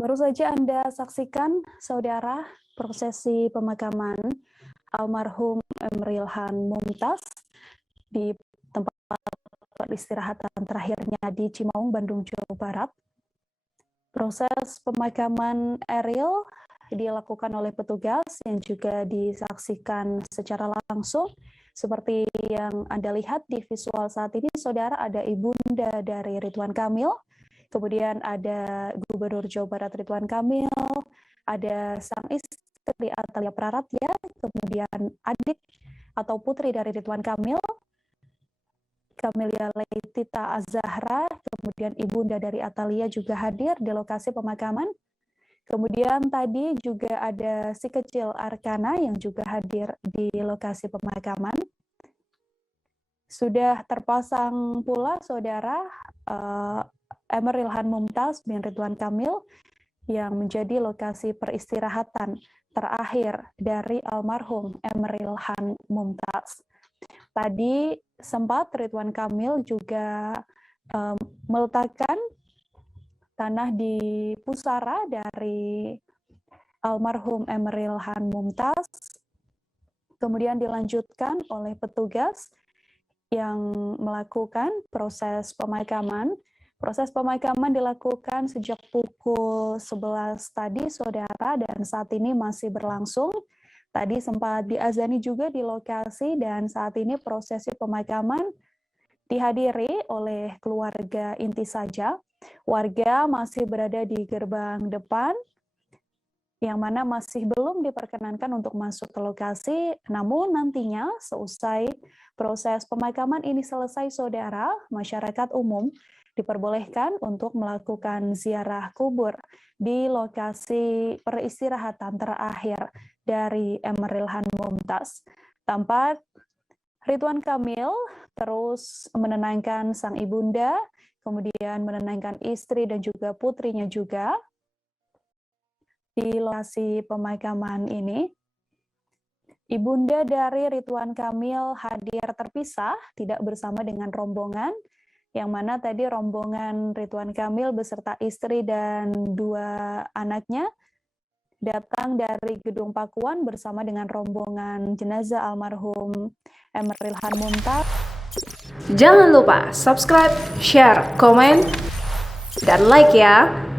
Baru saja Anda saksikan, saudara, prosesi pemakaman almarhum Emeril Han Mumtaz di tempat peristirahatan terakhirnya di Cimaung, Bandung, Jawa Barat. Proses pemakaman Eril dilakukan oleh petugas yang juga disaksikan secara langsung. Seperti yang Anda lihat di visual saat ini, saudara, ada ibunda dari Ridwan Kamil, kemudian ada Gubernur Jawa Barat Ridwan Kamil, ada sang istri Atalia Praratya, kemudian adik atau putri dari Ridwan Kamil, Camelia Leitita Az-Zahra, kemudian ibunda dari Atalia juga hadir di lokasi pemakaman. Kemudian tadi juga ada si kecil Arkana yang juga hadir di lokasi pemakaman. Sudah terpasang pula, saudara, Emeril Han Mumtaz bin Ridwan Kamil yang menjadi lokasi peristirahatan terakhir dari almarhum Emeril Han Mumtaz. Tadi sempat Ridwan Kamil juga meletakkan tanah di pusara dari almarhum Emeril Han Mumtaz, kemudian dilanjutkan oleh petugas yang melakukan proses pemakaman. Proses pemakaman dilakukan sejak pukul 11 tadi, saudara, dan saat ini masih berlangsung. Tadi sempat diazani juga di lokasi dan saat ini prosesi pemakaman dihadiri oleh keluarga inti saja. Warga masih berada di gerbang depan yang mana masih belum diperkenankan untuk masuk ke lokasi. Namun nantinya seusai proses pemakaman ini selesai, saudara, masyarakat umum diperbolehkan untuk melakukan ziarah kubur di lokasi peristirahatan terakhir dari Emeril Han Mumtaz. Tampak Ridwan Kamil terus menenangkan sang ibunda, kemudian menenangkan istri dan juga putrinya juga di lokasi pemakaman ini. Ibunda dari Ridwan Kamil hadir terpisah, tidak bersama dengan rombongan, yang mana tadi rombongan Ridwan Kamil beserta istri dan dua anaknya datang dari Gedung Pakuan bersama dengan rombongan jenazah almarhum Emeril Han Mumtaz. Jangan lupa subscribe, share, komen, dan like ya!